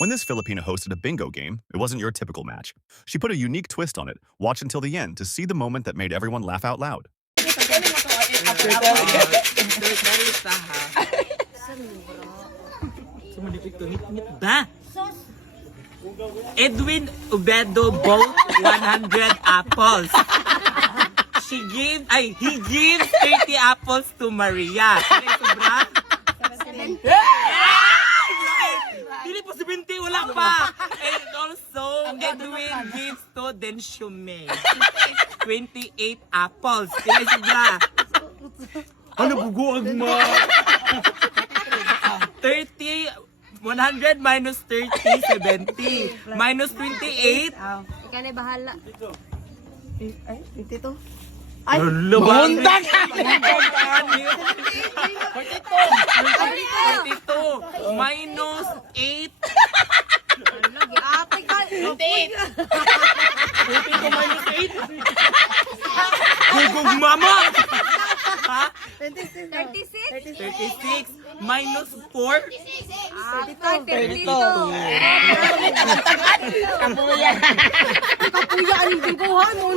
When this Filipina hosted a bingo game, it wasn't your typical match. She put a unique twist on it. Watch until the end to see the moment that made everyone laugh out loud. Edwin Ubedo bought 100 apples. He gives 30 apples to Maria. Sobra? 70. Dili po 70, wala pa. And also, Edwin gives to Denshumay 28 apples. Dili sobra. Ano buguag mo? 100 minus 30, 70. Minus 28. Ikaw na bahala. Ay, 22. Ay, mahundag! 42. Minus 8. Ate ka. 42 minus 8. Gugog mama! Ha? 36. 36. Minus 4. 32. Kapuya, anong tingkuhan mo?